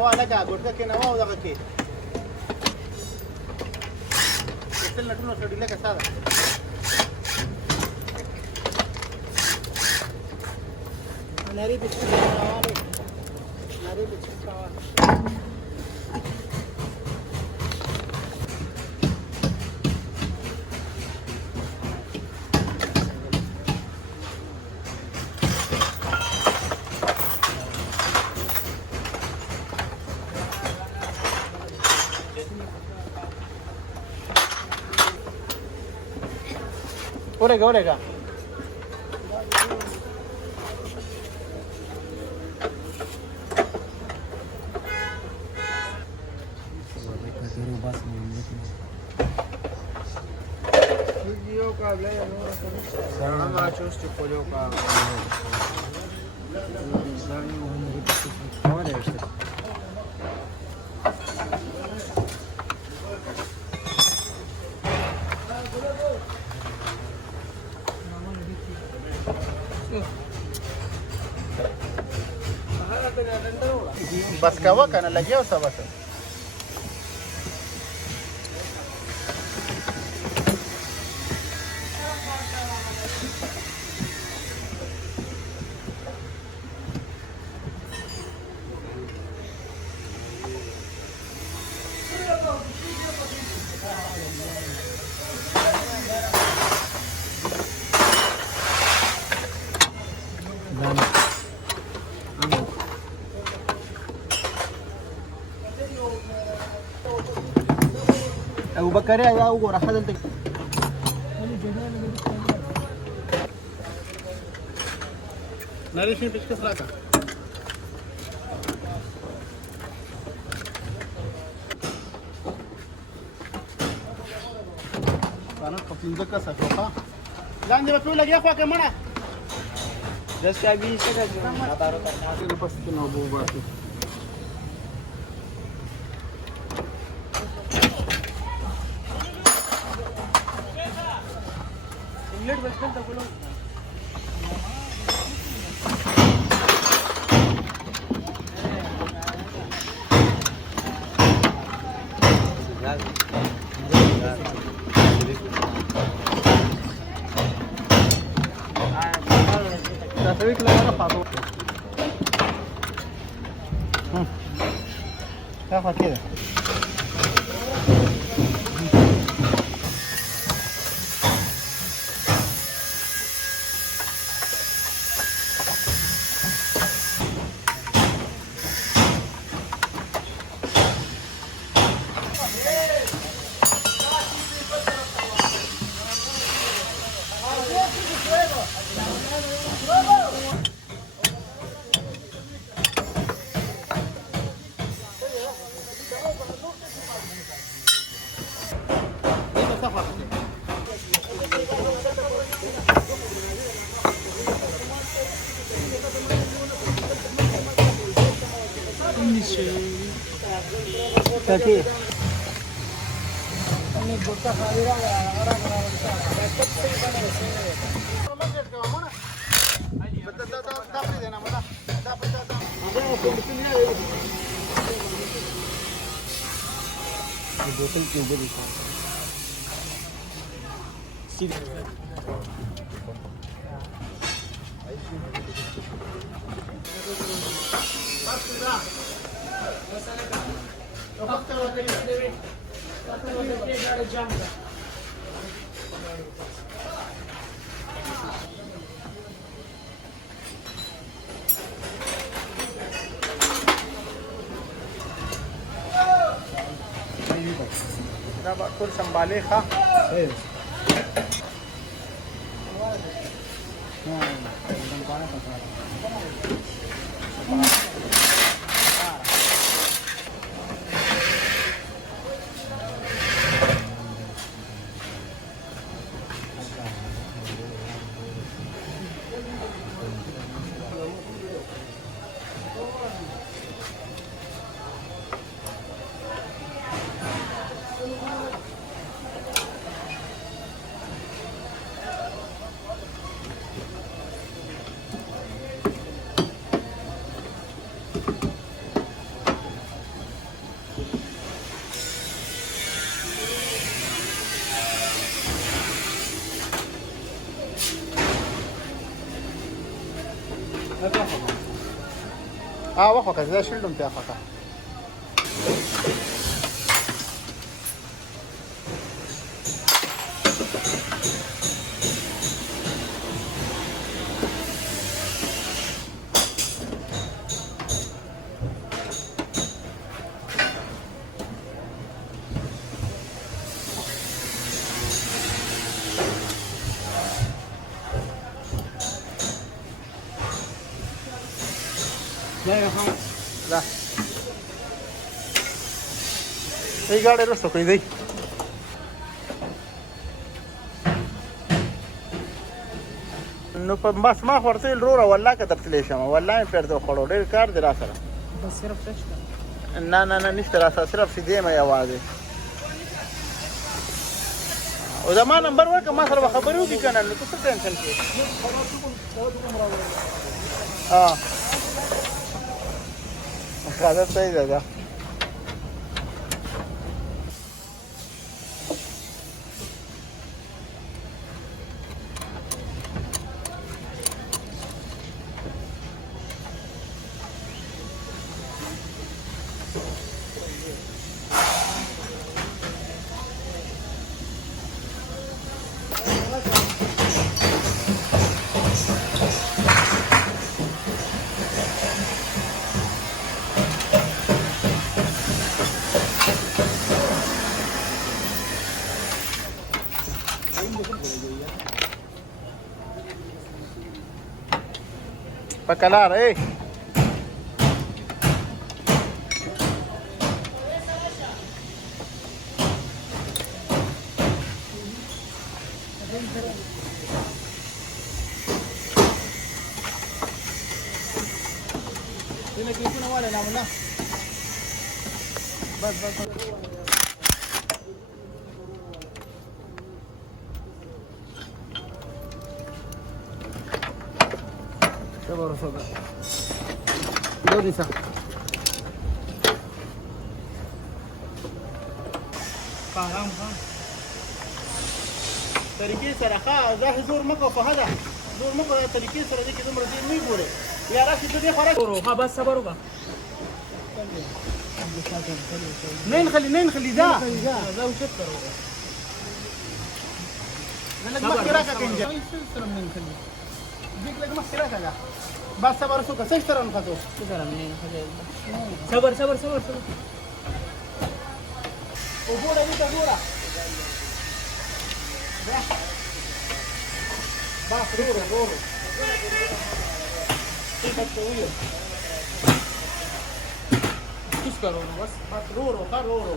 هوا لګه ګټه کې نه و دغه کې څل نټونو سړی لګه ساده نری بچو راوالې نری بچو راوالې Orega, orega. Video ka habla ya no. Sama chos tu pollo ka. बस का हुआ कहने लगे हो सब बस أبو بكر يا أبو راح هذا التك ناريشين بيش كسراكا أنا قفل ذكر سفوقا لا عندي بقول لك يا أخوة كمان جس क्या भी इसे कर दो बता रहा था तेरे पास कितना वो बात है इंग्लिश बचपन तक बोलो सभी के लगा पातो क्या खाती है Aquí. बोतल के ऊपर दिखा Dapat kur sambale kha. واخوکه زه شیل ډوم ته اخوکه لا ای ګاډی رسو کوي دی نو په بس ما ورته وروره والله که درتلی شم والله مې پرېږده خوړو ډېر کار دی را سره بس صرف تشته نه نه نه نشته را سره صرف سیدې مې یوازې او زما نمبر ورکړه ما سره به خبرې وکړي که نه نو ته څه ټینشن کوې خدا صحیح ده ده Bacalar, eh. Tiene que ir una bola, la bola. Vas. صبر صبر دوري صح فاهم طریقې سره ښه زه زور مکو په هدا زور مکو طریقې سره دې کې دومره دې نه ګوره یا راشي ته دې خورا ها بس صبر وکړه نين خلي ذا ذا وشكر لك مخكرة كنجا ديك لك مخكرة كذا بس صبر سوكا سيشترى نقطو صبر وبورا دي تبورا بس رورو كيف تسويه تشكروا بس رورو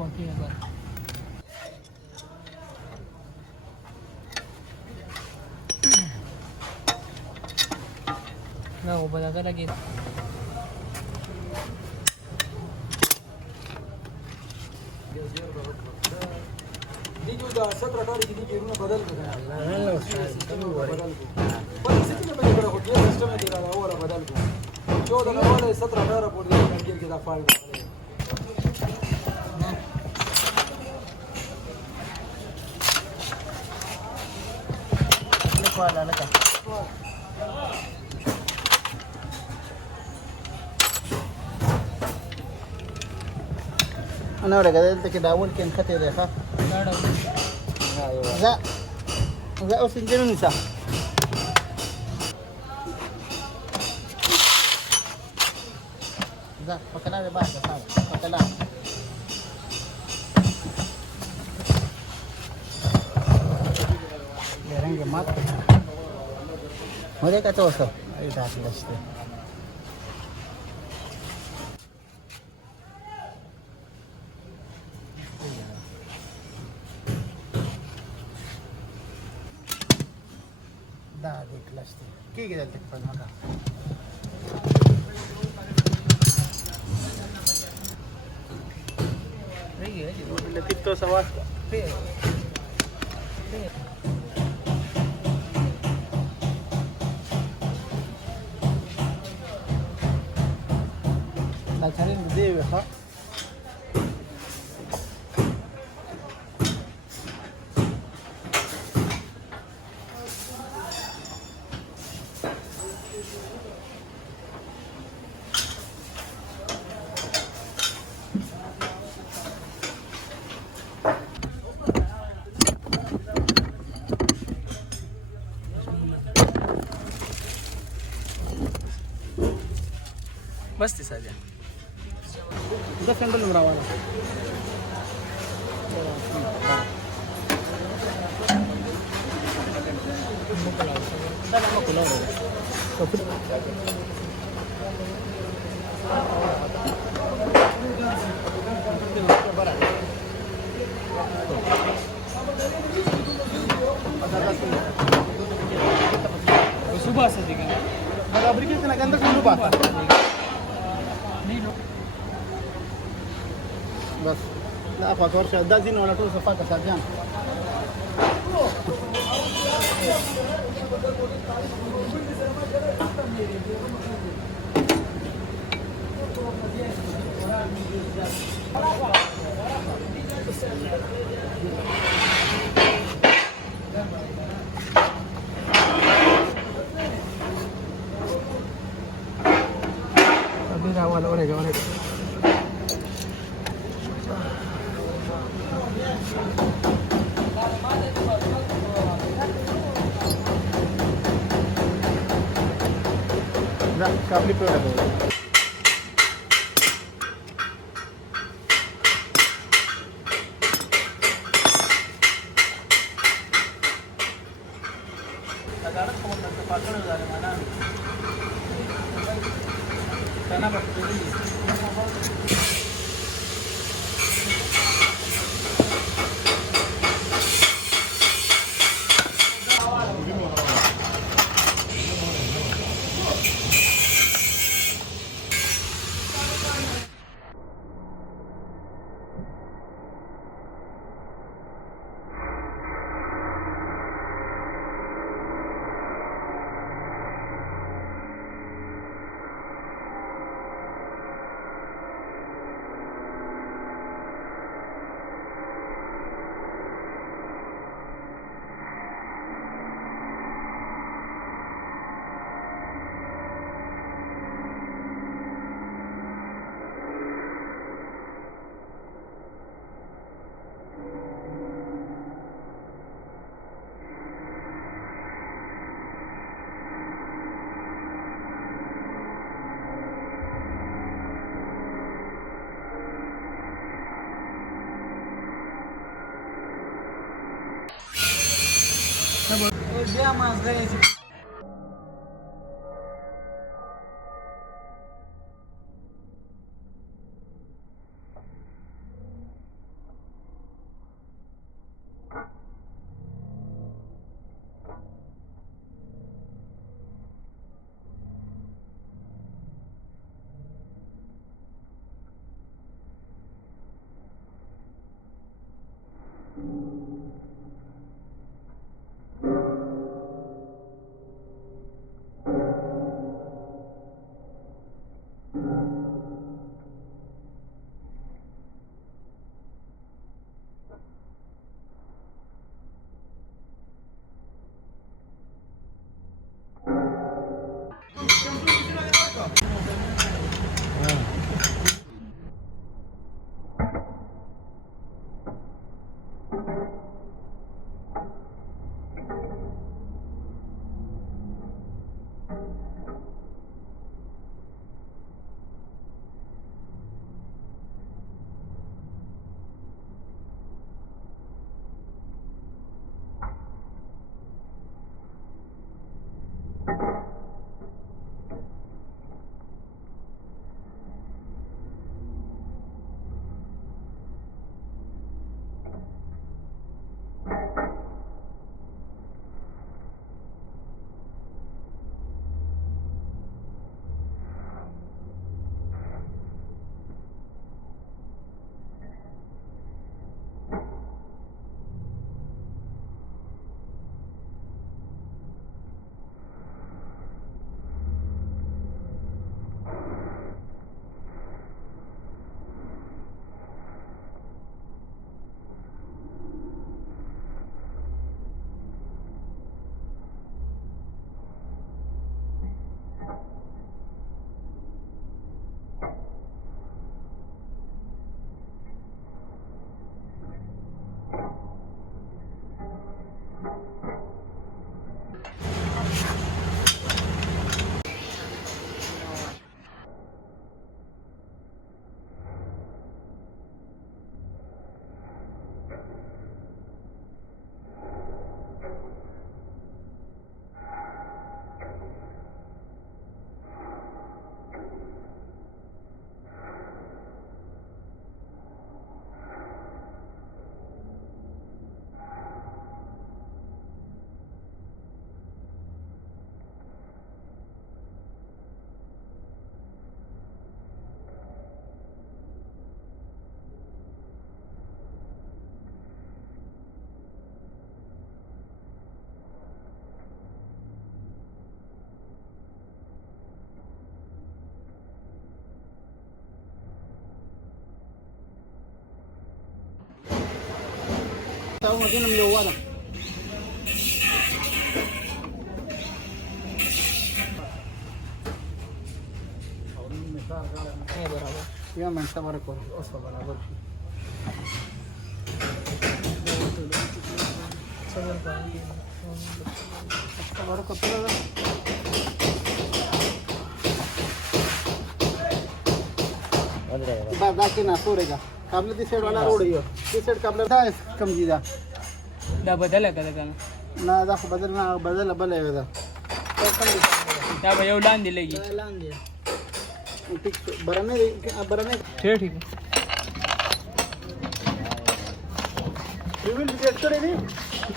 40,000. Ubod agad lagi. दीजिएगा 17 तारीख की दीजिए उन्हें बदल के बदल को पर इसी में मुझे बड़ा होती है सिस्टम में दे रहा है वो वाला बदल को 14 का वाले 17 18 बोल दिया करके के दफा वाला लगा أنا ولا قدرت كده أول كان خطي ده خا لا لا أوسنجر نسا لا فكنا ببعض صار فكنا يرنج مات ما ده كتوسه أي داخل أشتري ده ديك لاشتي كي كده تكفى المكان اللي تكتو سواك لا ترين بديوي خا Basti saja. ده كان بالمراوله Suba saja kan. Agak berikut kena ganda dulu Pak. بس لا اخوات ورشه ده زين ولا كل صفات سرجان अभी रावल और لا كابلي بيولا Dia mas guys. Tahu mungkin menjawab lah. Ya mantap baru kau, osma berabar. Baru kau tu lah. बाकी ना सोडेगा काबले ती साइड वाला रोड आहे ती साइड काबले था कम जीदा दा बदल का का ना दा बदल ना बदल बल आहे दा त्या भाई एवढं लांब दिले की लांब दे ठीक बरं नाही ठेव ठीक रिव्हिल डिटेक्टर आहे नी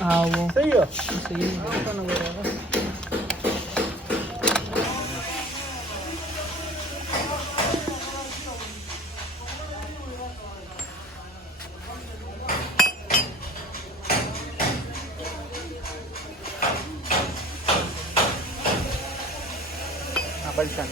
हा वो सही आहे सही आपण सांग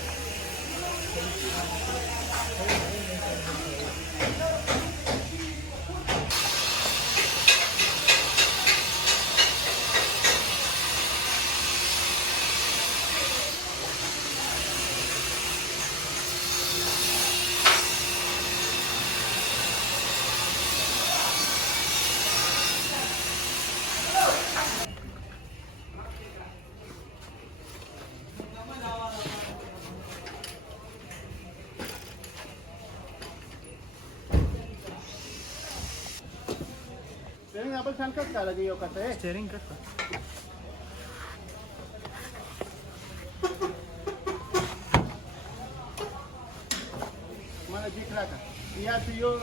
स्टेरिंग आपण सांग कसं काय लगे कसं आहे स्टेरिंग कसं मला दिखला का या पियो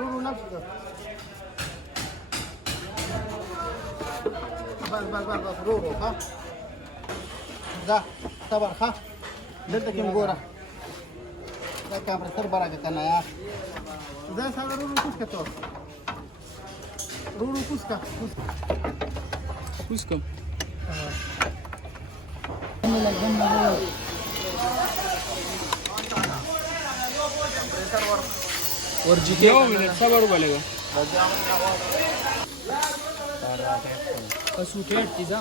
रुरू लक्ष कर. बस रुरू खा. जा sabar खा. Dito kim gora. Dai ka presar bara ka na ya. Dai sabar ruरू कुछ का तो. रुरू कुछ का. कुछ कम और जीते मिनट सबर बोलेगा असू ठेट तिचा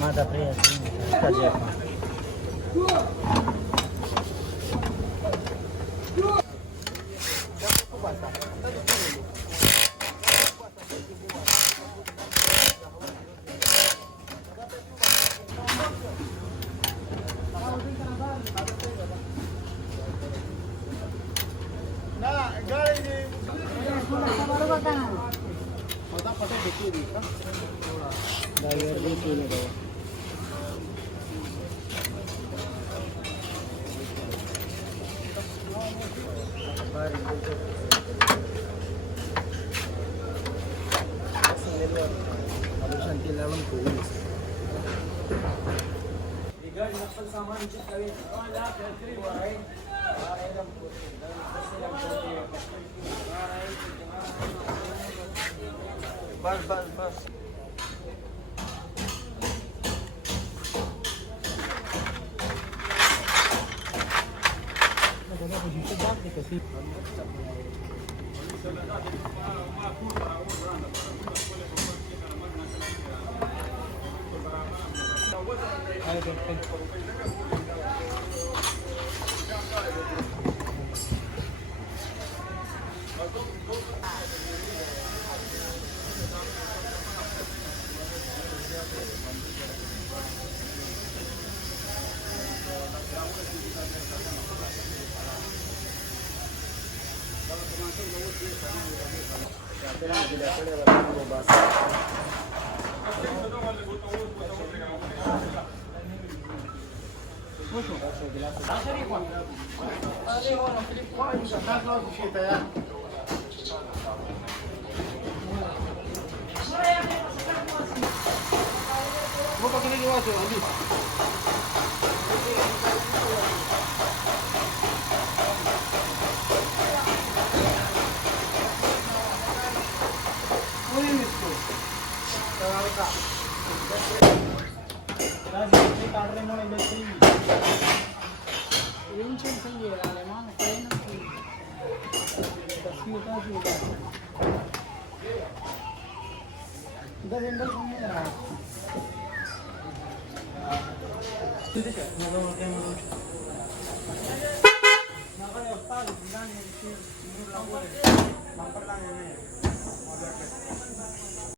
Mata presa, stagione. बस